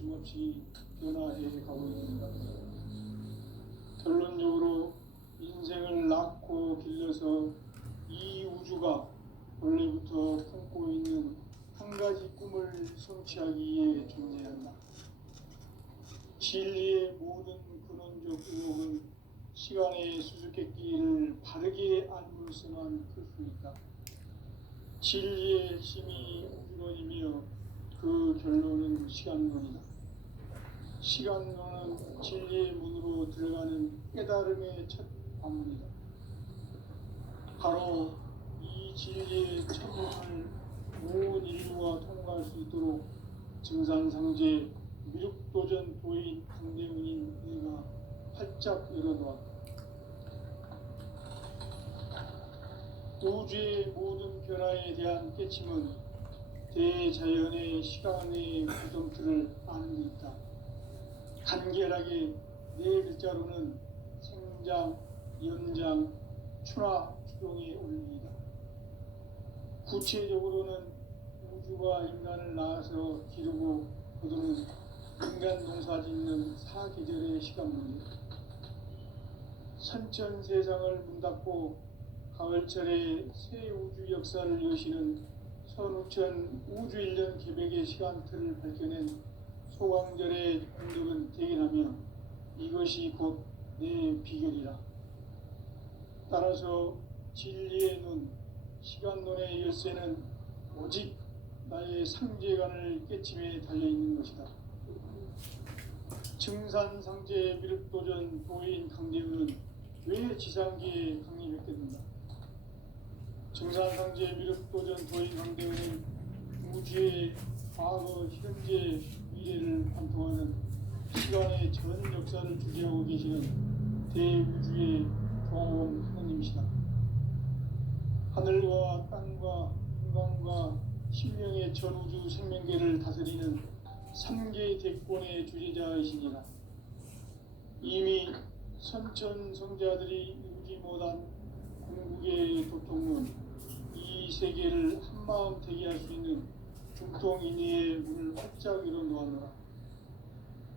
거침없이 변화해 가고 있는가. 결론적으로 인생을 낳고 길러서 이 우주가 원래부터 품고 있는 한 가지 꿈을 성취하기 위해 존재한다. 진리의 모든 근원적 의혹은 시간의 수수께끼를 바르게 알므로서만 풀 수 있다. 진리의 핵심이 우주론이며 그 결론은 시간론이다. 시간론은 진리의 문으로 들어가는 깨달음의 첫 관문이다. 바로 이 진리의 첫 문을 온 인류가 통과할 수 있도록 증산상제 미륵도전 도인 강대문인 내가 활짝 열어놓았다. 우주의 모든 변화에 대한 깨침은 대자연의 시간의 구정틀을 아는 데 있다. 간결하게 네 글자로는 생장, 연장, 추나 추동의 원리이다. 구체적으로는 우주가 인간을 낳아서 기르고 거두는 인간 농사 짓는 사계절의 시간문이다. 선천 세상을 문 닫고 가을철에 새 우주 역사를 여시는 선우천 우주일년 계백의 시간틀을 밝혀낸 소강절의 공덕은 대견하며 이것이 곧 내 비결이라. 따라서 진리의 눈, 시간론의 열쇠는 오직 나의 상제관을 깨침에 달려있는 것이다. 증산상제 미륵도전 도인 강대우는 왜 지상기에 강림했겠는가? 증산상제 미륵도전 도인 강대우는 우주의 과거, 현재, 미래를 관통하는 시간의 전 역사를 주재하고 계시는 대우주의 조화원 하나님이시다. 하늘과 땅과 인간과 신명의 전우주 생명계를 다스리는 3개 대권의 주재자이시니라. 이미 선천성자들이 이루지 못한 궁극의 도통은 이 세계를 한마음 되게 할 수 있는 중통인의의 문을 활짝 열어놓았노라.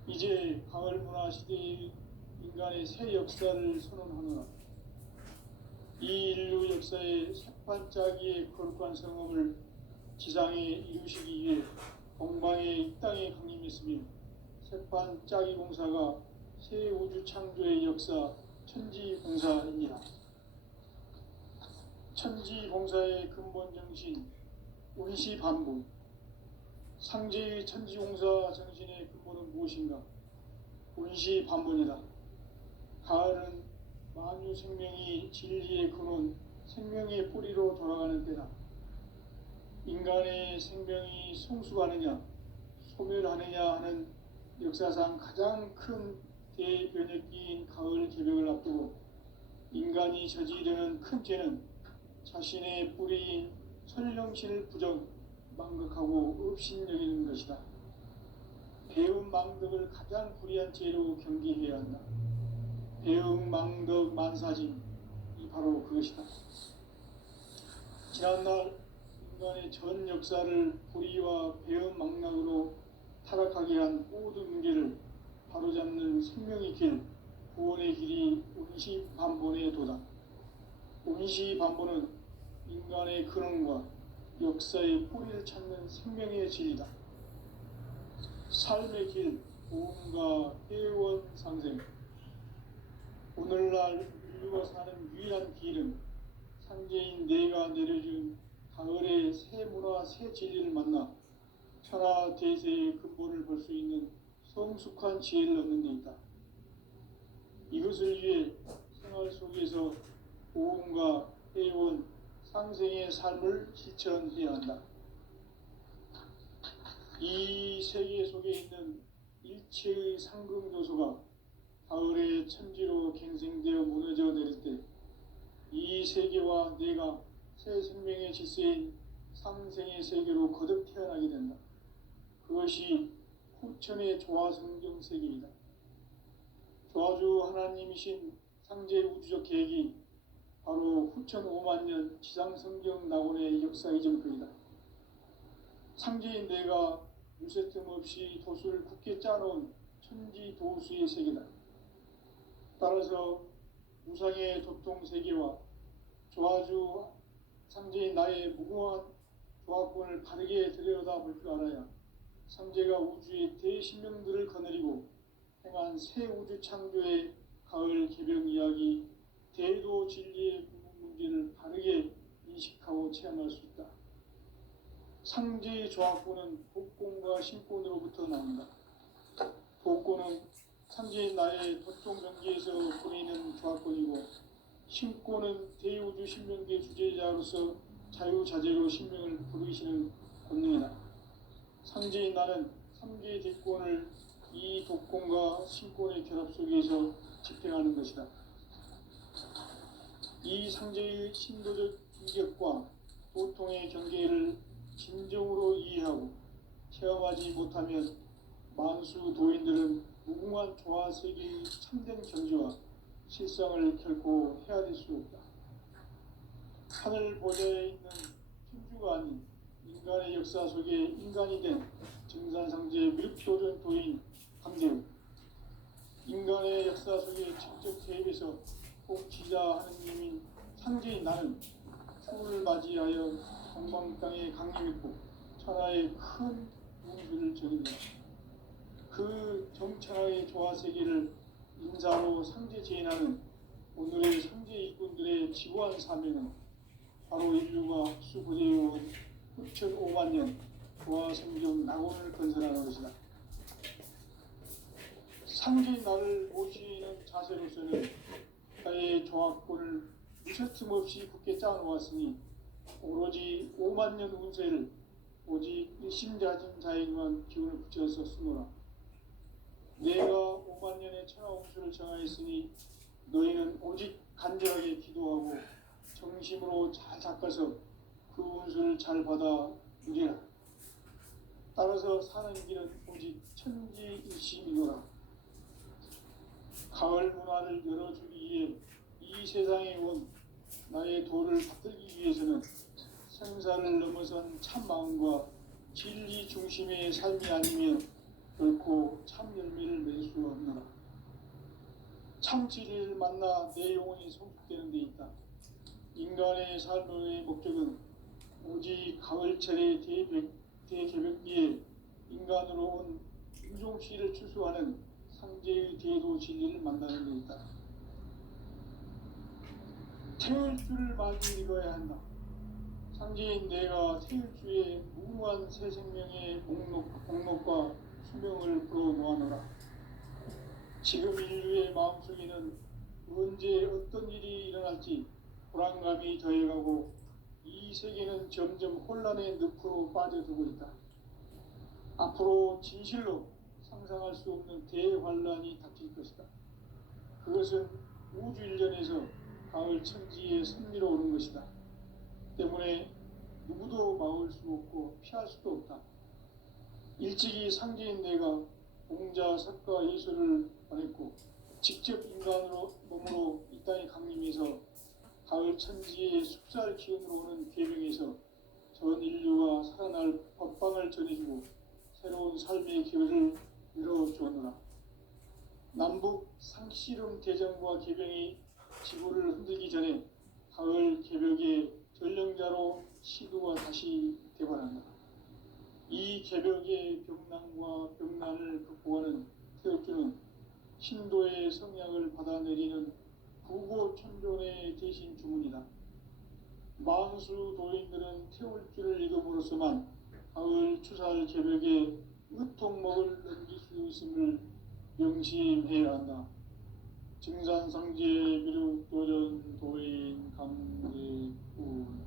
이제 가을 문화 시대의 인간의 새 역사를 선언하노라. 이 인류 역사의 새반짝이의 거룩한 성험을 지상에 이루시기 위해 동방의 이 땅에 강림했으며 새반짝이 공사가 새 우주 창조의 역사 천지공사입니다. 천지공사의 근본 정신 운시반본. 상제의 천지공사 정신의 근본은 무엇인가? 운시반본이다. 가을은 만유 생명이 진리의 근원, 생명의 뿌리로 돌아가는 때다. 인간의 생명이 성숙하느냐, 소멸하느냐 하는 역사상 가장 큰 대변혁기인 가을 개벽을 앞두고 인간이 저지르는 큰 죄는 자신의 뿌리인 설령신을 부정, 망극하고 업신여기는 것이다. 배움 망덕을 가장 불의한 죄로 경계해야 한다. 배움 망덕 만사짐, 이 바로 그것이다. 지난날 인간의 전 역사를 불의와 배움 망락으로 타락하게 한 모든 문제를 바로잡는 생명의 길, 구원의 길이 운시반본에 도다. 운시반본은 인간의 근원과 역사의 뿌리를 찾는 생명의 진리다. 삶의 길, 보험과 회원상생. 오늘날 인류가 사는 유일한 길은 상제인 내가 내려준 가을의 새 문화, 새 진리를 만나 천하 대세의 근본을 볼 수 있는 성숙한 지혜를 얻는 데 있다. 이것을 위해 생활 속에서 보험과 회원, 상생의 삶을 실천해야 한다. 이 세계 속에 있는 일체의 상금 요소가 가을의 천지로 갱생되어 무너져 내릴 때 이 세계와 내가 새 생명의 질서인 상생의 세계로 거듭 태어나게 된다. 그것이 후천의 조화성경 세계이다. 조화주 하나님이신 상제 우주적 계획이 바로 후천 5만 년 지상성경 낙원의 역사 이전표이다. 상제인 내가 무쇠틈 없이 돛을 굳게 짜놓은 천지도수의 세계다. 따라서 우상의 도통 세계와 조화주 상제인 나의 무궁한 조합권을 바르게 들여다볼 줄 알아야 상제가 우주의 대신명들을 거느리고 행한 새 우주 창조의 가을 개벽 이야기, 대도 진리의 문제를 바르게 인식하고 체험할 수 있다. 상제의 조합권은 복권과 신권으로부터 나온다. 복권은 상제인 나의 도통 경계에서 보이는 조합권이고, 신권은 대우주 신명계 주제자로서 자유자재로 신명을 부르시는 권능이다. 상제인 나는 3개의 대권을 이 독권과 신권의 결합 속에서 집행하는 것이다. 이 상제의 신도적 인격과 도통의 경계를 진정으로 이해하고 체험하지 못하면 만수 도인들은 무궁한 조화 세계의 참된 경지와 실상을 결코 헤아릴 수 없다. 하늘 보좌에 있는 천주가 아닌 인간의 역사 속에 인간이 된 증산상제 밀도전 도인 강재우, 인간의 역사 속에 직접 개입해서 복지자 하느님인 상제인 나는 추을 맞이하여 동방 땅에 강림했고 천하의 큰 문수를 전했다. 그 정천하의 조화 세계를 인사로 상제 제인하는 오늘의 상제 일꾼들의 지구한 사명은 바로 인류가 흡수부대해온 6,500만 년 조화 성경 낙원을 건설하는 것이다. 상제인 나를 모시는 자세로서는 나의 조합권을 무쇠틈 없이 굳게 짜놓았으니 오로지 5만 년 운세를 오직 일심자진 자에게만 기운을 붙여서 쓰노라. 내가 5만 년의 천하 운수를 정하였으니 너희는 오직 간절하게 기도하고 정심으로 잘 닦아서 그 운수를 잘 받아 누리라. 따라서 사는 길은 오직 천지일심이노라. 가을 문화를 열어주기 위해 이 세상에 온 나의 도를 받들기 위해서는 생사를 넘어선 참 마음과 진리 중심의 삶이 아니면 결코 참 열매를 맺을 수 없노라. 참 진리를 만나 내 영혼이 성숙되는 데 있다. 인간의 삶의 목적은 오직 가을철의 대개벽기에 인간으로 온 인종씨를 추수하는 상제의 대도 진리를 만나는 데 있다. 태일주를 많이 읽어야 한다. 상제인 내가 태일주의 무궁한 새 생명의 목록과 수명을 풀어놓아노라. 지금 인류의 마음속에는 언제 어떤 일이 일어날지 불안감이 더해가고 이 세계는 점점 혼란의 늪으로 빠져들고 있다. 앞으로 진실로 상상할 수 없는 대환란이 닥칠 것이다. 그것은 우주 일련에서 가을 천지에 선미로 오는 것이다. 때문에 누구도 막을 수 없고 피할 수도 없다. 일찍이 상제인 내가 공자, 석가, 예수를 보냈고 직접 인간으로 몸으로 이 땅에 강림해서 가을 천지의 숲살 기운으로 오는 계명에서 전 인류가 살아날 법방을 전해주고 새로운 삶의 기회를 열어주었노라. 남북 상씨름 대전과 개병이 지구를 흔들기 전에 가을 개벽의 전령자로 시도가 다시 대발한다. 이 개벽의 병난과 병난을 극복하는 태엽주는 신도의 성약을 받아내리는 부고천존의 대신 주문이다. 만수 도인들은 태울주를 읽음으로써만 가을 추살 개벽의 으통목을 넘길 수 있음을 명심해야 한다. 증산상제 미륵도전 도인 감대군.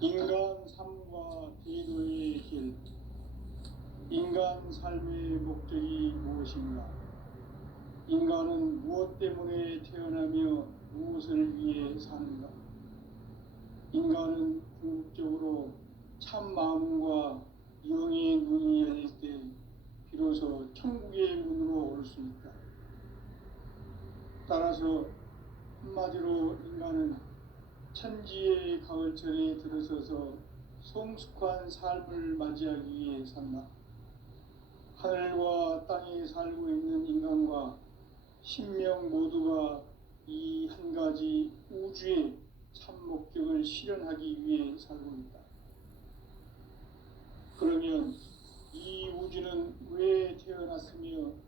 인간 삶과 대도의 길. 인간 삶의 목적이 무엇인가? 인간은 무엇 때문에 태어나며 무엇을 위해 사는가? 인간은 궁극적으로 참 마음과 영의 눈이 열릴 때 비로소 천국의 문으로 올 수 있다. 따라서 한마디로 인간은 천지의 가을철에 들어서서 성숙한 삶을 맞이하기 위해 산다. 하늘과 땅에 살고 있는 인간과 신명 모두가 이 한 가지 우주의 참 목적을 실현하기 위해 살고 있다. 그러면 이 우주는 왜 태어났으며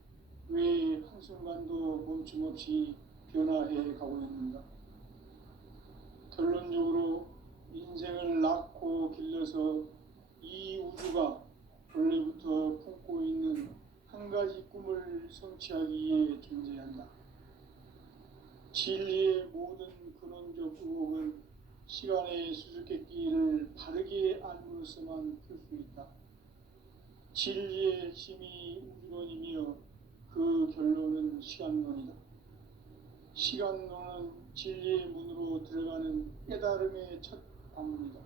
왜 한순간도 멈춤없이 변화해 가고 있는가? 결론적으로 인생을 낳고 길러서 이 우주가 원래부터 품고 있는 한 가지 꿈을 성취하기 위해 존재한다. 진리의 모든 근원적 의혹은 시간의 수수께끼를 바르게 알므로서만 풀 수 있다. 진리의 핵심이 우주론이며 그 결론은 시간론이다. 시간론은 진리의 문으로 들어가는 깨달음의 첫 관문이다.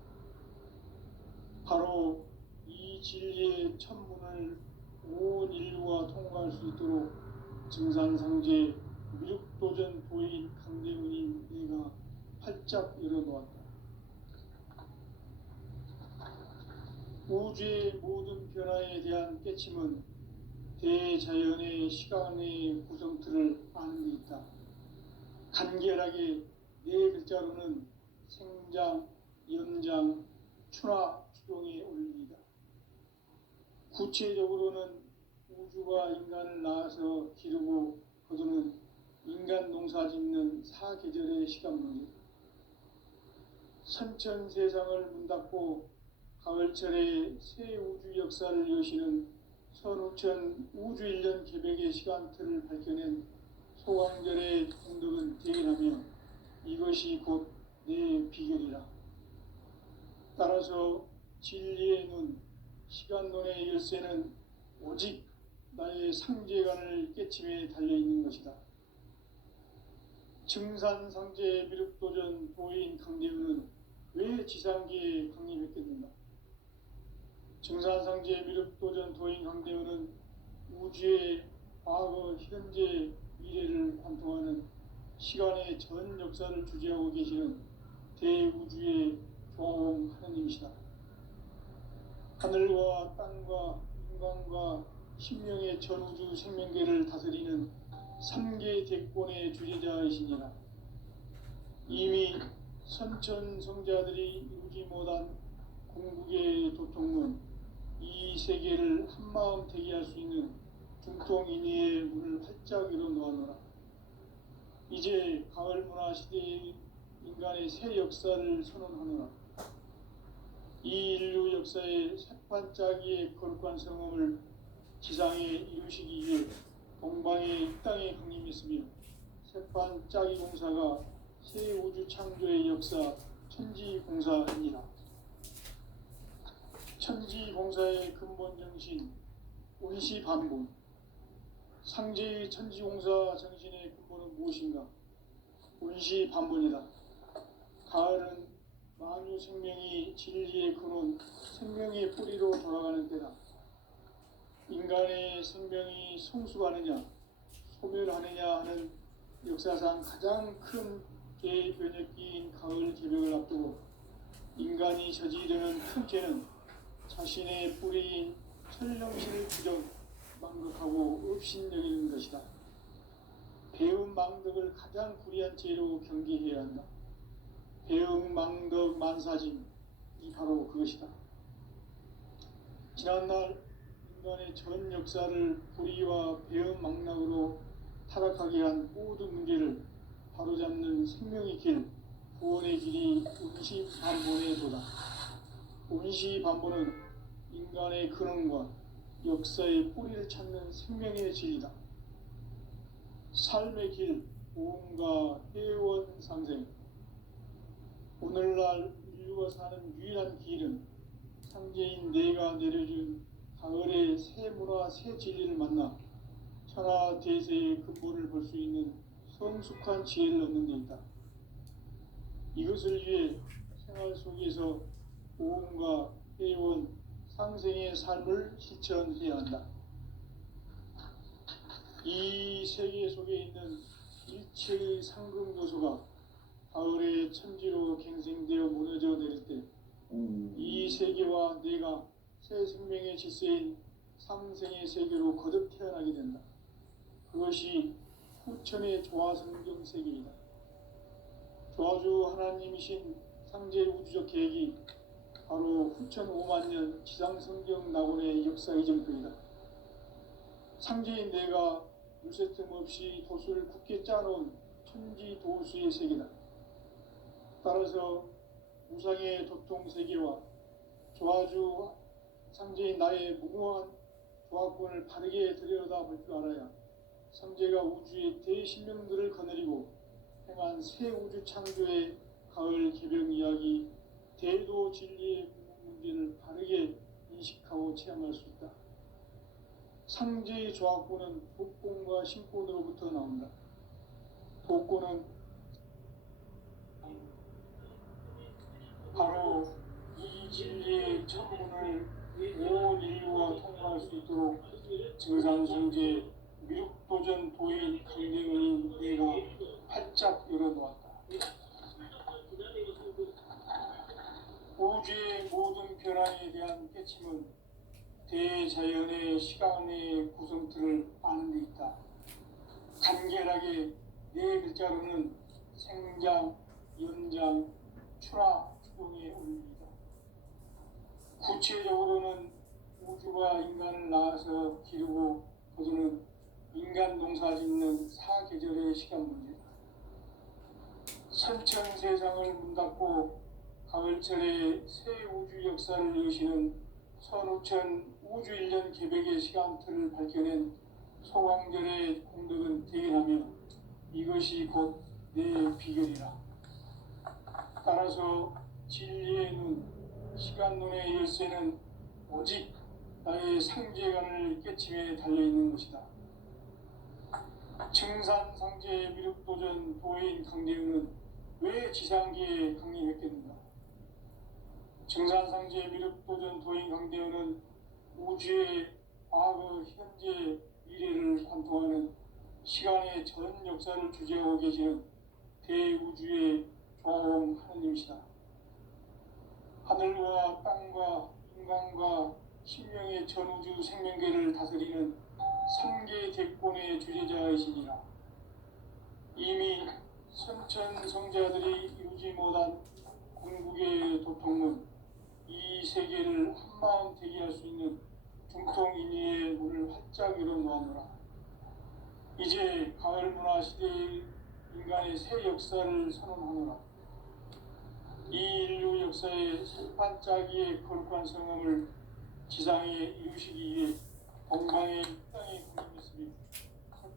바로 이 진리의 첫 문을 온 인류가 통과할 수 있도록 증산상제 미륵도전 도인 강대훈인 내가 활짝 열어놓았다. 우주의 모든 변화에 대한 깨침은 대자연의 시간의 구성틀을 아는 데 있다. 간결하게 네 글자로는 생장, 연장, 추나 추동의 원리이다. 구체적으로는 우주가 인간을 낳아서 기르고 거두는 인간 농사 짓는 사계절의 시간론이다. 선천세상을 문닫고 가을철에 새 우주 역사를 여시는 선우천 우주일년 계백의 시간틀을 밝혀낸 소강절의 공덕은 대견하며 이것이 곧 내 비결이라. 따라서 진리의 눈, 시간론의 열쇠는 오직 나의 상제관을 깨침에 달려있는 것이다. 증산상제 미륵도전 도인 강대훈은 왜 지상계에 강림했겠는가? 증산상제 미륵도전 도인 강대훈은 우주의 과거, 현재, 미래를 관통하는 시간의 전 역사를 주재하고 계시는 대우주의 조홍 하느님이시다. 하늘과 땅과 인간과 신명의 전우주 생명계를 다스리는 3계 대권의 주재자이시니라. 이미 선천성자들이 이루지 못한 궁극의 도통문, 이 세계를 한마음 대기할 수 있는 중통인의의 문을 활짝 열어놓아노라. 이제 가을 문화 시대의 인간의 새 역사를 선언하노라. 이 인류 역사의 새판짜기의 거룩한 성험을 지상에 이루시기 위해 동방의 이 땅에 강림했으며 새판짜기 공사가 새 우주 창조의 역사 천지공사이니라. 천지공사의 근본 정신 운시반본. 상제의 천지공사 정신의 근본은 무엇인가? 운시반본이다. 가을은 만유 생명이 진리의 근원, 생명의 뿌리로 돌아가는 때다. 인간의 생명이 성숙하느냐, 소멸하느냐 하는 역사상 가장 큰 대변혁기인 가을 개벽을 앞두고 인간이 저지르는 큰 죄는 자신의 뿌리인 천령신을 부정 망극하고 업신여기는 것이다. 배움 망덕을 가장 불의한 죄로 경계해야 한다. 배움 망덕 만사짐, 이 바로 그것이다. 지난날 인간의 전 역사를 불의와 배움 망락으로 타락하게 한 모든 문제를 바로잡는 생명의 길, 구원의 길이 운시반본의 도다. 운시반본은 인간의 근원과 역사의 뿌리를 찾는 생명의 진리다. 삶의 길, 보험과 회원 상생. 오늘날 인류가 사는 유일한 길은 상제인 내가 내려준 가을의 새 문화, 새 진리를 만나 천하대세의 근본을 볼 수 있는 성숙한 지혜를 얻는 데 있다. 이것을 위해 생활 속에서 보험과 회원, 상생의 삶을 실천해야 한다. 이 세계 속에 있는 일체의 상금 요소가 가을의 천지로 갱생되어 무너져 내릴 때 이 세계와 내가 새 생명의 질서인 삼생의 세계로 거듭 태어나게 된다. 그것이 후천의 조화성경 세계이다. 조화주 하나님이신 상제 우주적 계획이 바로 후천 5만 년 지상성경 낙원의 역사 이전표이다. 상제인 내가 물새 틈 없이 도수를 굳게 짜놓은 천지 도수의 세계다. 따라서 우상의 도통 세계와 조화주 상제인 나의 무모한 조화권을 바르게 들여다볼 줄 알아야 상제가 우주의 대신명들을 거느리고 행한 새 우주 창조의 가을 개병 이야기 대도 진리의 문제를 바르게 인식하고 체험할 수 있다. 상제의 조화권은 복권과 신권으로부터 나온다. 복권은 바로 이 진리의 천문을 온 인류가 통과할 수 있도록 증산성제 미륵도전 도인 강대원인 내가 활짝 열어놓았다. 우주의 모든 변화에 대한 깨침은 대자연의 시간의 구성틀을 아는 데 있다. 간결하게 네 글자로는 생장, 연장, 추나, 추동의 원리이다. 구체적으로는 우주가 인간을 낳아서 기르고 거두는 인간 농사 짓는 사계절의 시간 문제다. 선천 세상을 문닫고 가을철에 새 우주 역사를 여시는 선우천 우주 1년 계백의 시간틀을 밝혀낸 소광절의 공덕은 대견하며 이것이 곧 내 비결이라. 따라서 진리의 눈, 시간론의 열쇠는 오직 나의 상제관을 깨침에 달려있는 것이다. 증산상제 미륵도전 도인 강대은은 왜 지상기에 강림했겠는가? 증산상제 미륵도전 도인 강대은은 우주의 과거, 현재, 미래를 관통하는 시간의 전 역사를 주재하고 계시는 대우주의 조화원 하느님이시다. 하늘과 땅과 인간과 신명의 전우주 생명계를 다스리는 삼계 대권의 주제자이시니라. 이미 선천 성자들이 이루지 못한 궁극의 도통은 이 세계를 한마음 되게 할 수 있는 중통인의의 문을 활짝 열어놓았노라. 이제 가을 문화 시대의 인간의 새 역사를 선언하노라. 이 인류 역사의 반짝이의 거룩한 성함을 지상에 이루시기 위해 동방의 땅에 공임했으며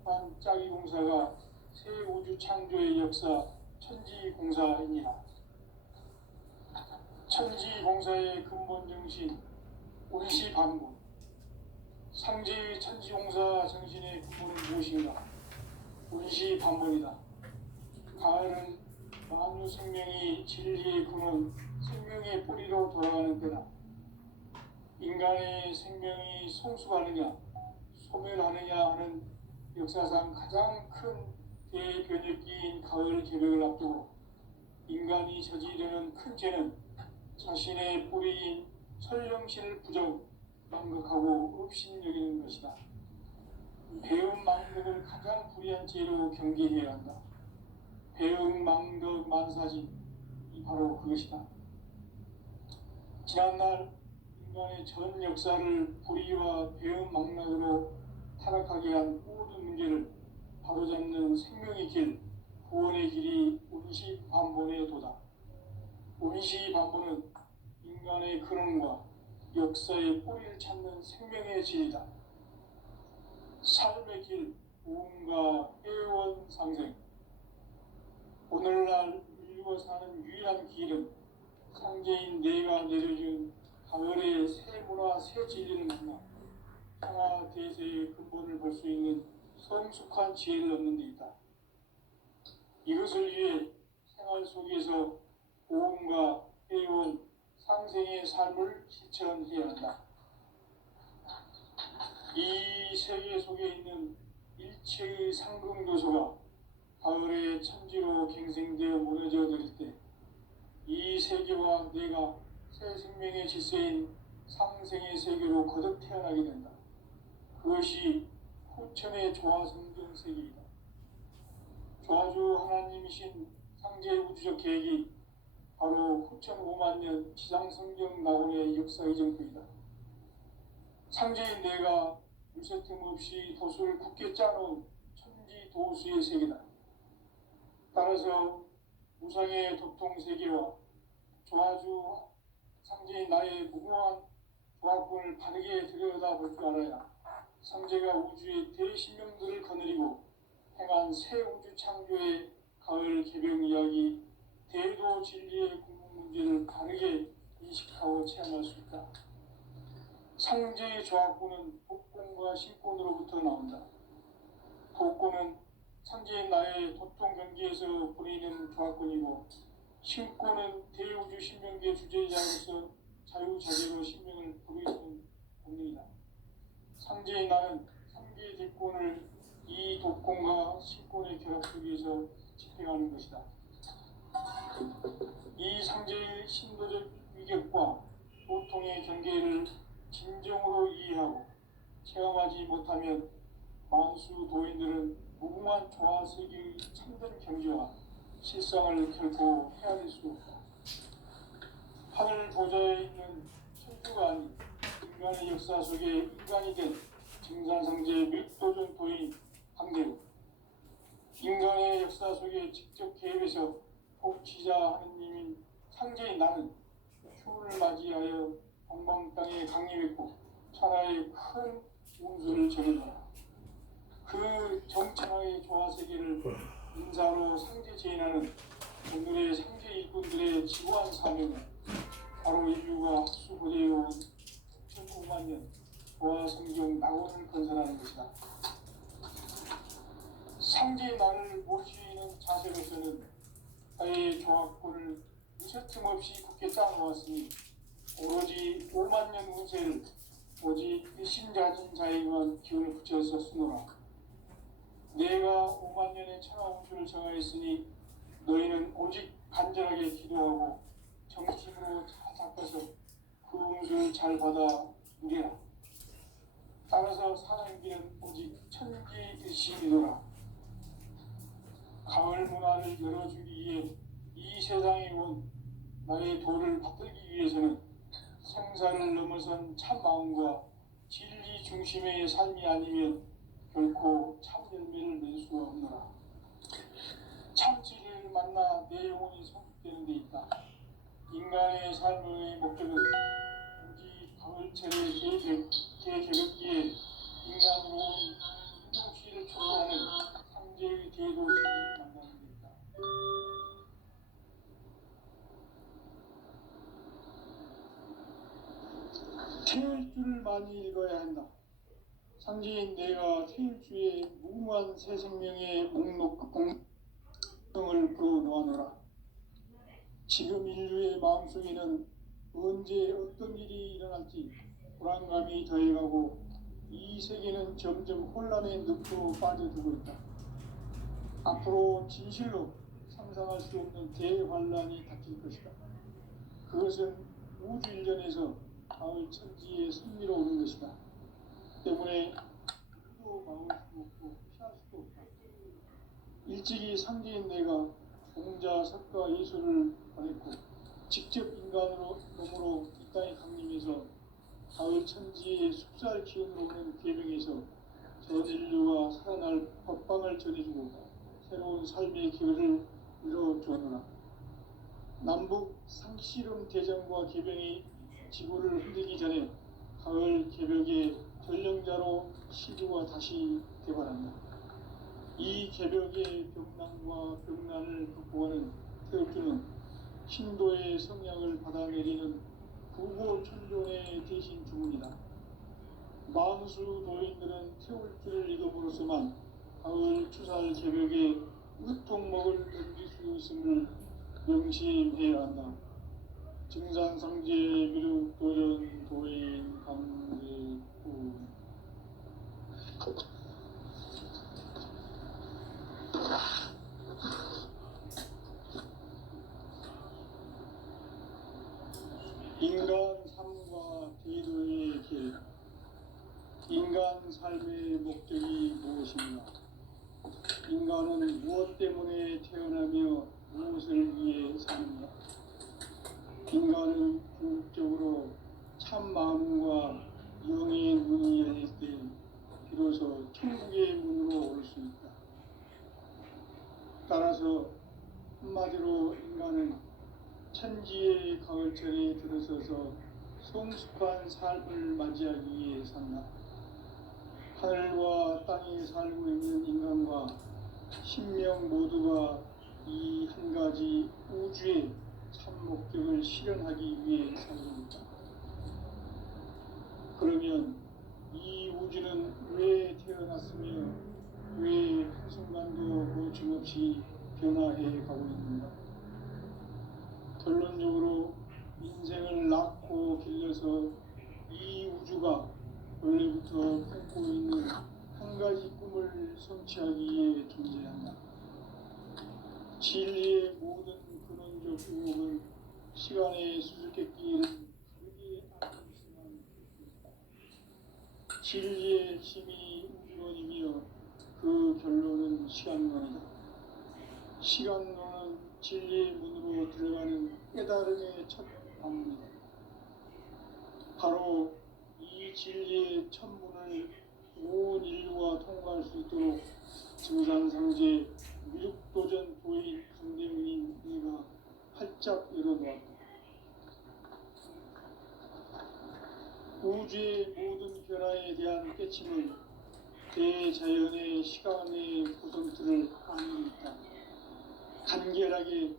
반짝이 공사가 새 우주 창조의 역사 천지공사이니라. 천지공사의 근본 정신 운시반분. 상제의 천지공사 정신의 근본은 무엇인가? 운시반분이다. 가을은 만유 생명이 진리의 근원, 생명의 뿌리로 돌아가는 때다. 인간의 생명이 성숙하느냐, 소멸하느냐 하는 역사상 가장 큰 대변혁기인 가을 개벽을 앞두고 인간이 저지르는 큰 죄는 자신의 뿌리인 설령신을 부정, 망극하고 업신여기는 것이다. 배움 망덕을 가장 불의한 죄로 경계해야 한다. 배움 망덕 만사지 바로 그것이다. 지난날 인간의 전 역사를 불의와 배움 망락으로 타락하게 한 모든 문제를 바로잡는 생명의 길, 구원의 길이 운시반본의 도다. 운시반본은 인간의 근원과 역사의 뿌리를 찾는 생명의 질이다. 삶의 길, 우음과 애원 상생. 오늘날 인류가 사는 유일한 길은 상제인 내가 내려준 가을의 새 문화, 새 진리를 만나 평화 대세의 근본을 볼 수 있는 성숙한 지혜를 얻는 데 있다. 이것을 위해 생활 속에서 고음과 애원, 상생의 삶을 실천해야 한다. 이 세계 속에 있는 일체의 상금 요소가 가을에 천지로 갱생되어 무너져 내릴 때 이 세계와 내가 새 생명의 질서인 상생의 세계로 거듭 태어나게 된다. 그것이 후천의 조화성경 세계이다. 조화주 하나님이신 상제의 우주적 계획이 바로 후천 5만 년 지상성경 낙원의 역사의 정표이다. 상제인 내가 물새 틈 없이 도수를 굳게 짜놓은 천지 도수의 세계다. 따라서 무상의 도통 세계와 조화주 상제인 나의 무궁한 조화권을 바르게 들여다볼 줄 알아야 상제가 우주의 대신명들을 거느리고 행한 새 우주 창조의 가을 개병 이야기, 대도 진리의 궁극 문제를 바르게 인식하고 체험할 수 있다. 상제의 조화권은 복권과 신권으로부터 나온다. 복권은 상제인 나의 도통 경계에서 보내는 조화권이고, 신권은 대우주 신명계 주제자로서 자유자재로 신명을 부르는 본능이다. 상제인 나는 상계의 대권을 이 독권과 신권의 결합 속에서 집행하는 것이다. 이 상제의 신도적 위격과 보통의 경계를 진정으로 이해하고 체험하지 못하면 만수 도인들은 무궁한 조화세계의 참된 경지와 실상을 결코 헤아릴 수 없다. 하늘 보좌에 있는 천주가 아닌 인간의 역사 속에 인간이 된 증산상제의 밀도전 도인 강대우, 인간의 역사 속에 직접 개입해서 복지자 하느님인 상제인 나는 휴를 맞이하여 동방 땅에 강림했고 천하의 큰 운수를 전해더라. 그 정천하의 조화세계를 인사로 상제 제인하는 오늘의 상제 일꾼들의 지구한 사명은 바로 인류가 학수고대해온 5만 년 조화성경 낙원을 건설하는 것이다. 상제의 나를 모시는 자세로서는 나의 조화권을 무쇠틈 없이 굳게 짜놓았으니 오로지 5만 년 운세를 오직 일심자진 자에게만 기운을 붙여서 쓰노라. 내가 5만 년의 천하 운수를 정하였으니 너희는 오직 간절하게 기도하고 정심으로 잘 닦아서 그 운수를 잘 받아 누리라. 따라서 사는 길은 오직 천지일심이노라. 가을 문화를 열어주기 위해 이 세상에 온 나의 도를 받들기 위해서는 생사를 넘어선 참 마음과 진리 중심의 삶이 아니면 결코 참 열매를 맺을 수가 없노라. 참 진리를 만나 내 영혼이 성숙되는 데 있다. 인간의 삶의 목적은 오직 가을철의 개개벽기에 인간으로 온 인종시를 초래하는 상제의 대도시를 만나는 데 있다. 태일주를 많이 읽어야 한다. 상제인 내가 태일주의 무궁한 새 생명의 목록 공성을 풀어놓아노라. 지금 인류의 마음속에는 언제 어떤 일이 일어날지 불안감이 더해가고 이 세계는 점점 혼란의 늪으로 빠져들고 있다. 앞으로 진실로 상상할 수 없는 대환란이 닥칠 것이다. 그것은 우주 일련에서 가을 천지의 승리로 오는 것이다. 때문에 누구도 막을 수 없고 피할 수도 없다. 일찍이 상제인 내가 공자, 석가, 예수를 보냈고 직접 인간으로 몸으로 이 땅에 강림해서 가을 천지의 숲살 기운으로 오는 계명에서 전 인류가 살아날 법방을 전해주고 새로운 삶의 기회를 이뤄주었노라. 남북 상씨름 대전과 개병이 지구를 흔들기 전에 가을 개벽의 전령자로 시주가 다시 개발한다. 이 개벽의 병난과 병난을 극복하는 태엽주는 신도의 성약을 받아내리는 구고천존의 대신 주문이다. 만수 도인들은 태울주를 읽음으로써만 가을 추살 개벽의 으통목을 넘길 수 있음을 명심해야 한다. 증산상제 미륵 도전 도인 강제구 인간 삶과 대도의 길. 인간 삶의 목적이 무엇인가? 인간은 무엇 때문에 태어나며 무엇을 위해 사는가? 인간은 궁극적으로 참 마음과 영의 문이 열릴 때 비로소 천국의 문으로 올 수 있다. 따라서 한마디로 인간은 천지의 가을철에 들어서서 성숙한 삶을 맞이하기 위해 산다. 하늘과 땅에 살고 있는 인간과 신명 모두가 이 한 가지 우주의 참 목적을 실현하기 위해 살립니다. 그러면 이 우주는 왜 태어났으며 왜 한순간도 거침없이 변화해 가고 있는가? 결론적으로 인생을 낳고 길러서 이 우주가 원래부터 품고 있는 한 가지 꿈을 성취하기 위해 존재한다. 진리의 모든 근원적 유혹은 시간의 수수께끼를 다르게 알고 있으면 좋겠다. 진리의 힘이 우주론이며 그 결론은 시간론이다. 시간론은 진리의 문으로 들어가는 깨달음의 첫 방문이다. 바로 이 진리의 첫 문을 온 인류가 통과할 수 있도록 증산상제 미륵도전 도인 강대문인 내가 활짝 열어놓았다. 우주의 모든 변화에 대한 깨침은 대자연의 시간의 구성틀을 아는 있다. 간결하게 이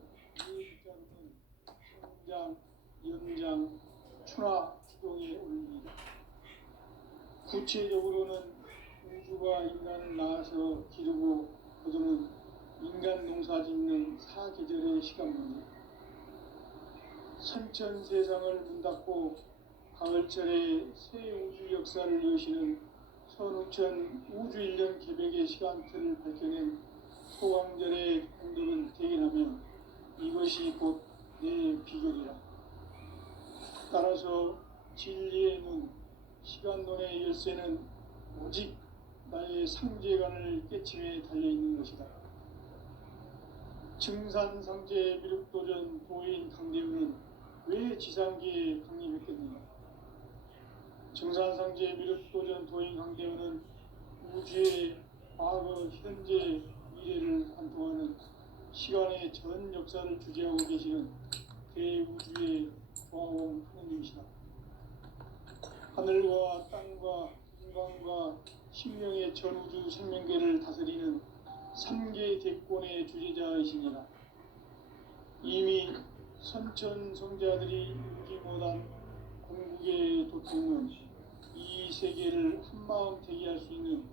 자루는 성장, 연장, 추나 추동에 올립니다. 구체적으로는 우주가 인간을 낳아서 기르고 거두는 인간 농사 짓는 사계절의 시간문이다. 선천 세상을 문 닫고 가을철에 새 우주 역사를 여시는 선우천 우주 1년 개백의 시간틀을 밝혀낸 소강절의 공덕을 대견하며 이것이 곧 내 비결이라. 따라서 진리의 문, 시간론의 열쇠는 오직 나의 상제관을 깨침에 달려있는 것이다. 증산상제 미륵도전 도인 강대문은 왜 지상계에 강림했겠느냐? 증산상제 미륵도전 도인 강대문은 우주의 과거, 현재, 미래를 관통하는 시간의 전 역사를 주재하고 계시는 대우주의 조화공 하느님이시다. 하늘과 땅과 인간과 신명의 전우주 생명계를 다스리는 3계 대권의 주재자이시니라. 이미 선천성자들이 이루지 못한 궁극의 도통은 이 세계를 한마음 대기할 수 있는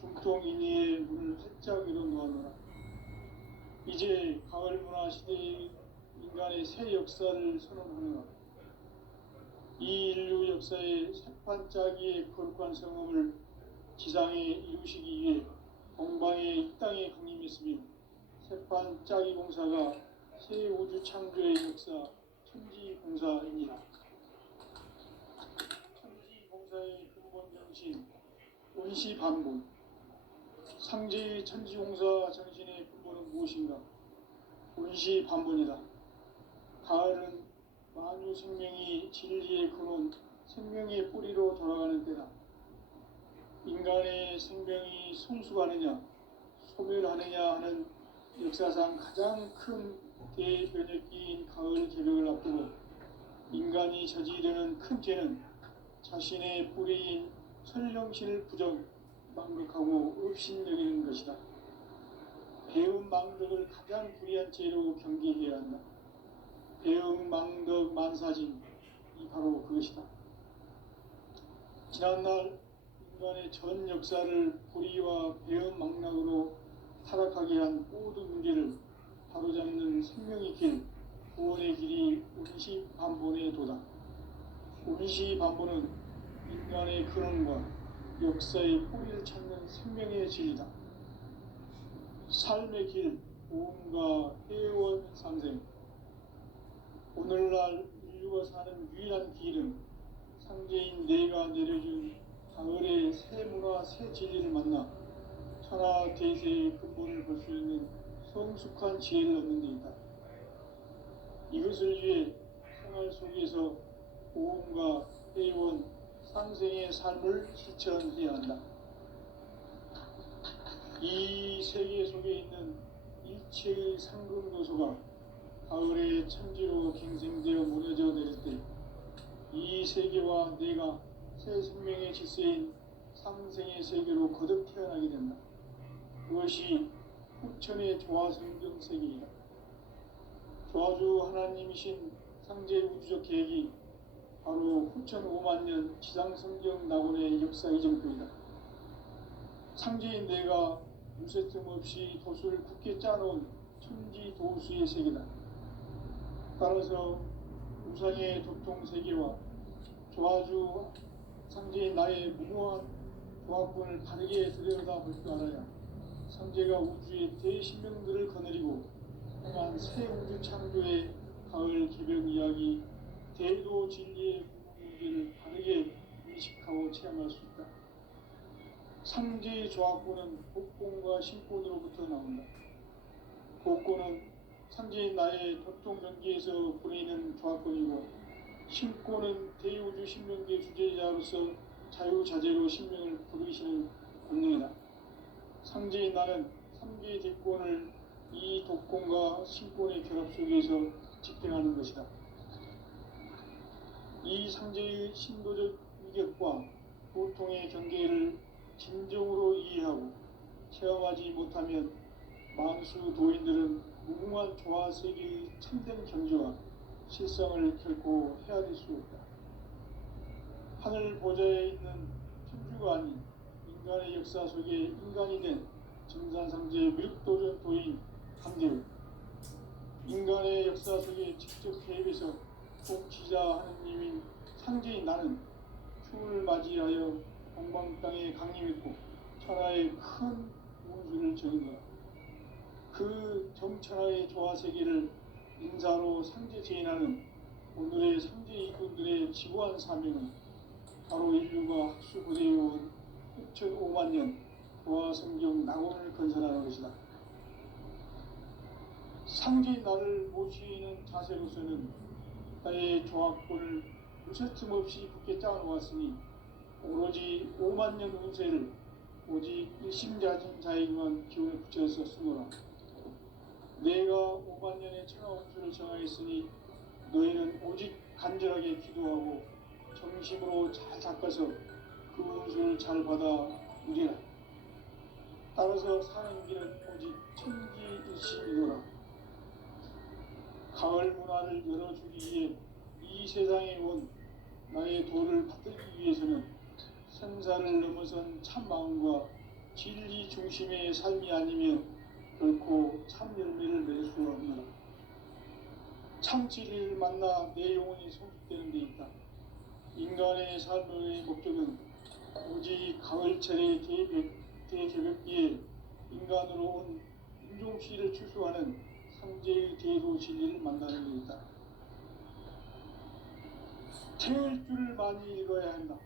중통인의의 문을 활짝 열어놓아노라. 이제 가을 문화 시대의 인간의 새 역사를 선언하노라. 이 인류 역사의 새판짜기의 거룩한 성험을 지상에 이루시기 위해 동방의 이 땅에 강림했으며 새판짜기 공사가 새 우주 창조의 역사 천지공사입니다. 천지공사의 근본 정신 원시반복. 상제의 천지공사 정신의 근본은 무엇인가? 원시반복이다. 가을은 만유 생명이 진리의 근원, 생명의 뿌리로 돌아가는 때다. 인간의 생명이 성숙하느냐, 소멸하느냐 하는 역사상 가장 큰 대변혁기인 가을 개벽을 앞두고 인간이 저지르는 큰 죄는 자신의 뿌리인 설령신을 부정, 망극하고 업신여기는 것이다. 배움 망덕을 가장 불의한 죄로 경계해야 한다. 배움 망덕 만사진, 이 바로 그것이다. 지난날 인간의 전 역사를 불의와 배움 망락으로 타락하게 한 모든 문제를 바로잡는 생명의 길, 구원의 길이 원시반본의 도다. 원시반본은 인간의 근원과 역사의 뿌리를 찾는 생명의 진리다. 삶의 길, 보험과 회원 상생. 오늘날 인류가 인류가 사는 유일한 길은 상제인 내가 내려준 가을의 새 문화 새 진리를 만나 천하 대세의 근본을 볼 수 있는 성숙한 지혜를 얻는 데 있다. 이것을 위해 생활 속에서 고음과 회원, 상생의 삶을 실천해야 한다. 이 세계 속에 있는 일체의 상금 요소가 가을의 천지로 갱생되어 무너져 내릴 때 이 세계와 내가 새 생명의 질서인 상생의 세계로 거듭 태어나게 된다. 그것이 후천의 조화성경 세계이다. 조화주 하나님이신 상제 우주적 계획이 바로 후천 5만 년 지상성경 낙원의 역사 이정표이다. 상제인 내가 무쇠 틈 없이 도수를 굳게 짜놓은 천지 도수의 세계다. 따라서 우상의 도통 세계와 조화주 상제인 나의 무모한 조합권을 바르게 들여다볼 줄 알아야 상제가 우주의 대신명들을 거느리고 행한 새 우주 창조의 가을 개벽 이야기 대도 진리의 문제를 바르게 인식하고 체험할 수 있다. 상제의 조합권은 복권과 신권으로부터 나온다. 복권은 상제인 나의 도통 경계에서 보내는 조합권이고 신권은 대우주 신명계 주제자로서 자유자재로 신명을 부르시는 권능이다. 상제인 나는 3개의 대권을 이 독권과 신권의 결합 속에서 집행하는 것이다. 이 상제의 신도적 위격과 고통의 경계를 진정으로 이해하고 체험하지 못하면 만수 도인들은 무궁한 조화 세계의 참된 경지와 실상을 결코 헤아릴 수 없다. 하늘 보좌에 있는 천주가 아닌 인간의 역사 속에 인간이 된 정산상제 무력도전 도인 함대우, 인간의 역사 속에 직접 개입해서 통치자 하느님인 상제인 나는 추을 맞이하여 동방 땅에 강림했고 천하의 큰 운수를 정한 거다. 그 정천하의 조화세계를 인사로 상제 제인하는 오늘의 상제 이군들의 지구한 사명은 바로 인류가 학수고대해온 6,5만 년 조화성경 낙원을 건설하는 것이다. 상제인 나를 모시는 자세로서는 나의 조합권을 무쇠틈 없이 굳게 짜놓았으니 오로지 5만 년 운세를 오직 일심자진 자에게만 기운을 붙여서 쓰노라. 내가 5만 년의 천하 운수를 정하였으니 너희는 오직 간절하게 기도하고 정심으로 잘 닦아서 그 운수를 잘 받아 누리라. 따라서 사는 길은 오직 천지일심이노라. 가을 문화를 열어주기 위해 이 세상에 온 나의 도를 받들기 위해서는 생사를 넘어선 참 마음과 진리 중심의 삶이 아니면 결코 참 열매를 맺을 수 없노라. 참 진리를 만나 내 영혼이 성숙되는 데 있다. 인간의 삶의 목적은 오직 가을철의 대개벽기에 인간으로 온 인종시를 추수하는 상제의 대도 진리를 만나는 데 있다. 태일주를 많이 읽어야 한다.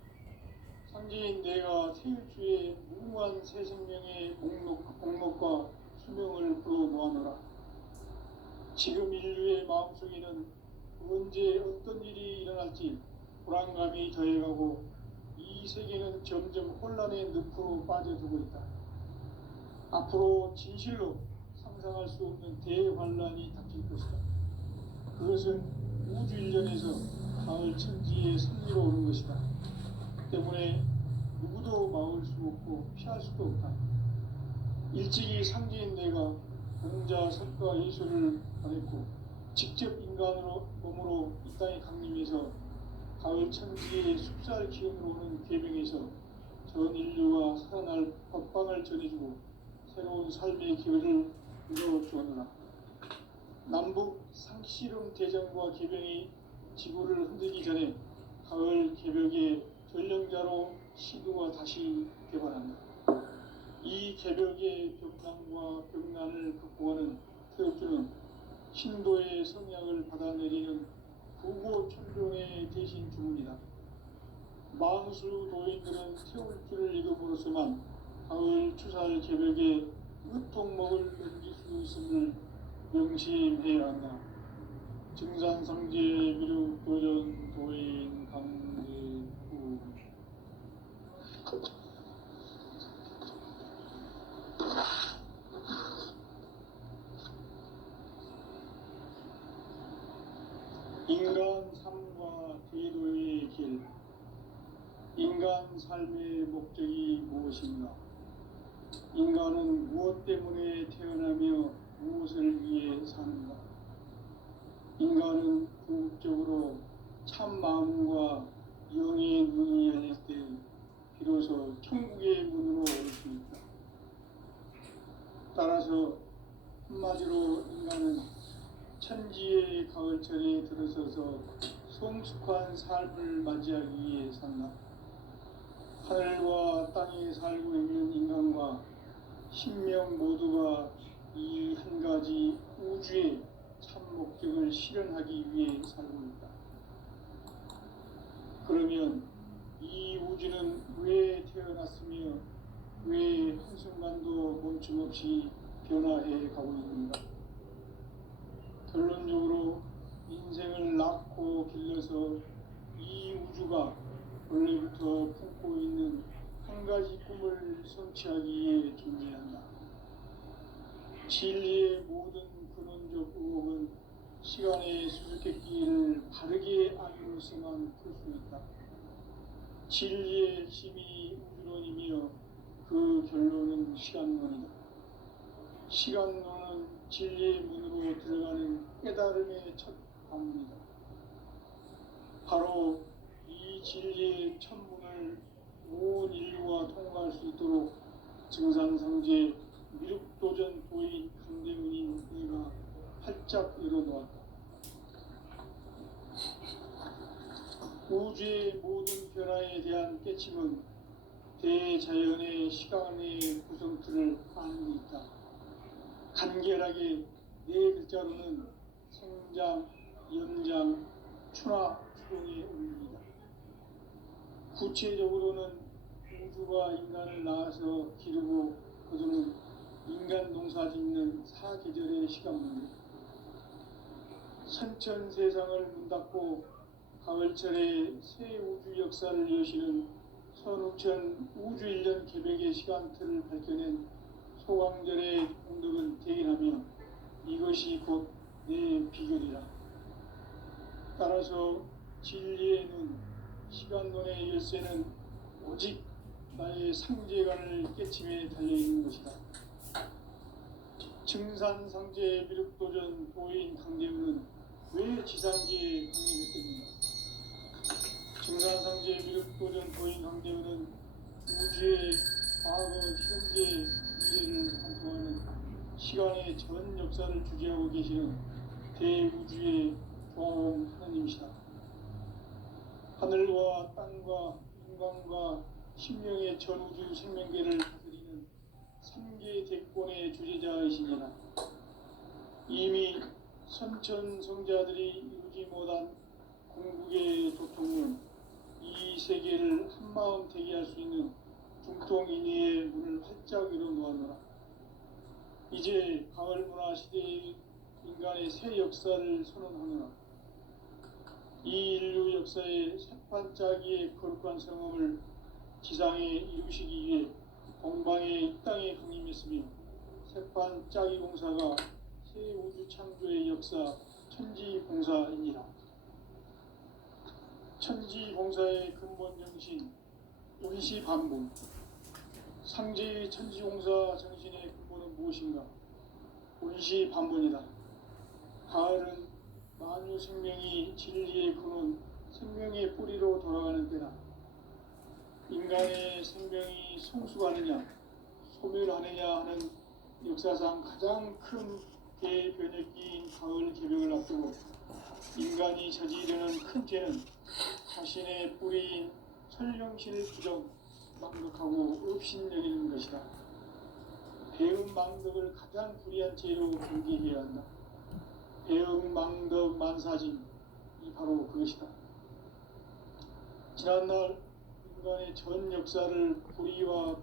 상제인 내가 태일주의 무궁한 새 생명의 목록과 수명을 불어놓아노라. 지금 인류의 마음속에는 언제 어떤 일이 일어날지 불안감이 더해가고 이 세계는 점점 혼란의 늪으로 빠져들고 있다. 앞으로 진실로 상상할 수 없는 대환란이 닥칠 것이다. 그것은 우주 일련에서 가을 천지의 승리로 오는 것이다. 때문에 누구도 막을 수 없고 피할 수도 없다. 일찍이 상제인 내가 공자, 석가, 예수를 보냈고 직접 인간으로 몸으로 이 땅에 강림해서 가을 천지의 숲살 기운으로 오는 계명에서 전 인류가 살아날 법방을 전해주고 새로운 삶의 기회를 이루어주었노라. 남북 상씨름 대전과 개병이 지구를 흔들기 전에 가을 개벽의 전령자로 시도가 다시 개발한다. 이 개벽의 병난과 병난을 극복하는 태엽주는 신도의 성향을 받아내리는 부고 천종의 대신 주문이다. 망수 도인들은 태울 줄을 읽음으로써만 가을 추살 개벽에 으통목을 넘길 수 있음을 명심해야 한다. 증산상제 미륵 도전 도인 강대구. 인간 삶과 대도의 길. 인간 삶의 목적이 무엇인가? 인간은 무엇 때문에 태어나며 무엇을 위해 사는가? 인간은 궁극적으로 참 마음과 영의 눈이 열릴 때 비로소 천국의 문으로 올 수 있다. 따라서 한마디로 인간은 천지의 가을철에 들어서서 성숙한 삶을 맞이하기 위해 산다. 하늘과 땅에 살고 있는 인간과 신명 모두가 이 한 가지 우주의 참 목적을 실현하기 위해 살고 있다. 그러면 이 우주는 왜 태어났으며 왜 한순간도 멈춤없이 변화해 가고 있는가? 결론적으로 인생을 낳고 길러서 이 우주가 원래부터 품고 있는 한 가지 꿈을 성취하기 위해 존재한다. 진리의 모든 근원적 의혹은 시간의 수수께끼를 바르게 알므로서만 풀 수 있다. 진리의 핵심이 우주론이며 그 결론은 시간론이다. 시간론은 진리의 문으로 들어가는 깨달음의 첫 관문이다. 바로 이 진리의 천문을 온 인류가 통과할 수 있도록 증산상제 미륵도전 도인 강대문인 내가 활짝 열어놓았다. 우주의 모든 변화에 대한 깨침은 대자연의 시간의 구성틀을 아는 데 있다. 간결하게 네 글자로는 생장, 연장, 추나 추동의 의미이다. 구체적으로는 우주가 인간을 낳아서 기르고 거두는 인간 농사 짓는 사계절의 시간문제. 선천 세상을 문 닫고 가을철에 새 우주 역사를 여시는 선우천 우주 1년 개벽의 시간틀을 밝혀낸 소강절의 공덕을 대인하며 이것이 곧 내 비결이라. 따라서 진리의 눈, 시간론의 열쇠는 오직 나의 상제관을 깨침에 달려있는 것이다. 증산상제 미륵도전 도인 강대문은 왜 지상기에 강림했겠는가? 증산상제 미륵도전 도인 강대문은 우주의 과거, 현재, 미래를 관통하는 시간의 전 역사를 주재하고 계시는 대우주의 조화원 하나님이시다. 하늘과 땅과 인간과 신명의 전우주 생명계를 다스리는 3계 대권의 주재자이시니라. 이미 선천성자들이 이루지 못한 궁극의 도통문, 이 세계를 한마음 되게 할 수 있는 중통인의의 문을 활짝 열어놓았노라. 이제 가을 문화 시대의 인간의 새 역사를 선언하노라. 이 인류 역사의 새반짝이의 거룩한 성험을 지상에 이루시기 위해 동방의 이 땅에 강림했으며 새반짝이 공사가 새 우주 창조의 역사 천지봉사이니라. 천지봉사의 근본 정신 운시반복. 상제의 천지봉사 정신의 근본은 무엇인가? 운시반복이다. 가을은 만유 생명이 진리의 근원, 생명의 뿌리로 돌아가는 때다. 인간의 생명이 성숙하느냐, 소멸하느냐 하는 역사상 가장 큰 대변혁기인 가을 개벽을 앞두고 인간이 저지르는 큰 죄는 자신의 뿌리인 설령신을 부정, 망덕하고 업신여기는 것이다. 배음 망덕을 가장 불의한 죄로 경계해야 한다. 배음 망덕 만사진, 바로 그것이다. 지난날 인간의 전 역사를 불의와